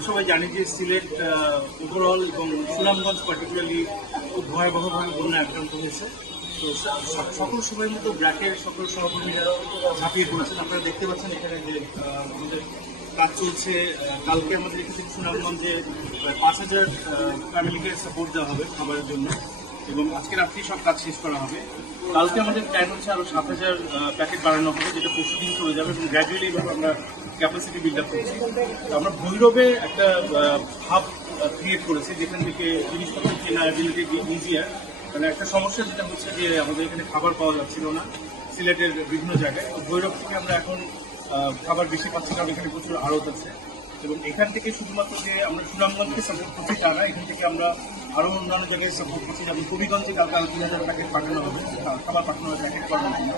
আমরা সবাই জানি যে সিলেট ওভারঅল এবং সুনামগঞ্জ পার্টিকুলারলি খুব ভয়াবহভাবে বন্যা আক্রান্ত হয়েছে। তো সকল সময়ের মতো ব্র্যাকের সকল সহকর্মীরা ঝাঁপিয়ে পড়েছেন। আপনারা দেখতে পাচ্ছেন এখানে যে আমাদের কাজ চলছে। কালকে আমাদের এখানে সুনামগঞ্জে 5,000 ফ্যামিলিকে সাপোর্ট দেওয়া হবে খাবারের জন্য, এবং আজকে রাত্রি সব কাজ শেষ করা হবে। কালকে আমাদের প্ল্যান হচ্ছে আরও 7,000 প্যাকেট বাড়ানো হবে, যেটা পরশু দিন চলে যাবে, এবং গ্র্যাজুয়ালি এভাবে আমরা ক্যাপাসিটি বিল্ড আপ করছি। আমরা ভৈরবে একটা হাব ক্রিয়েট করেছি, যেখান থেকে জিনিসপত্র কেনা অ্যাবিলিটি ইজিয়ার। মানে একটা সমস্যা যেটা হচ্ছে যে আমাদের এখানে খাবার পাওয়া যাচ্ছিল না সিলেটের বিভিন্ন জায়গায়। তো ভৈরব থেকে আমরা এখন খাবার বেশি পাচ্ছি, কারণ এখানে প্রচুর আড়ত আছে। এবং এখান থেকে শুধুমাত্র যে আমরা সুনামগঞ্জকে সাপোর্ট করছি তা না, এখান থেকে আমরা আরও অন্যান্য জায়গায় সাপোর্ট করছি। যেমন কবিগঞ্জে কালকে 3,000 প্যাকেট পাঠানো হবে, খাবার পাঠানো হবে প্যাকেট করার জন্য।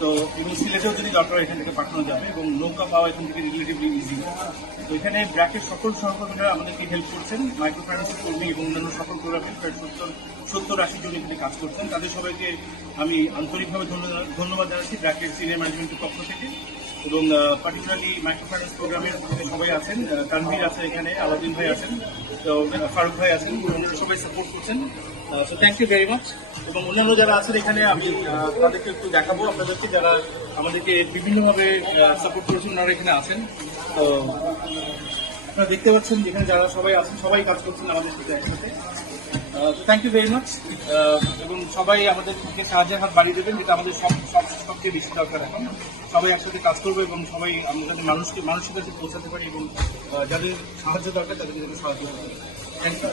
তো এবং সিলেটেও যদি দরকার এখান থেকে পাঠানো যাবে, এবং নৌকা পাওয়া এখান থেকে রিলেটিভলি ইজি। তো এখানে ব্র্যাকের সকল সহকর্মীরা আমাদেরকে হেল্প করছেন, মাইক্রো ফাইন্যান্সের কর্মী এবং অন্যান্য সকল প্রোগ্রামে প্রায় 70-80 জন এখানে কাজ করছেন। তাদের সবাইকে আমি আন্তরিকভাবে ধন্যবাদ জানাচ্ছি ব্র্যাকের সিনিয়র ম্যানেজমেন্টের পক্ষ থেকে। এবং পার্টিকুলারলি মাইক্রো ফাইন্যান্স প্রোগ্রামের সবাই আছেন, তানভীর আছে এখানে, আলাদিন ভাই আছেন, তো ফারুক ভাই আছেন, ওনারা সবাই সাপোর্ট করছেন। So thank you very much. এবং অন্যান্য যারা আছেন এখানে আমি তাদেরকে একটু দেখাবো আপনাদেরকে, যারা আমাদেরকে বিভিন্নভাবে সাপোর্ট করেছেন, ওনারা এখানে আছেন। তো আপনারা দেখতে পাচ্ছেন যেখানে যারা সবাই আছেন, সবাই কাজ করছেন আমাদের সাথে একসাথে। Thank you very much. এবং সবাই আমাদেরকে সাহায্যের হাত বাড়িয়ে দেবেন, যেটা আমাদের সবচেয়ে বেশি দরকার এখন। সবাই একসাথে কাজ করবো এবং সবাই আমরা যাতে মানুষের কাছে পৌঁছাতে পারি, এবং যাদের সাহায্য দরকার তাদেরকে সাহায্য করতে পারি। Thank you.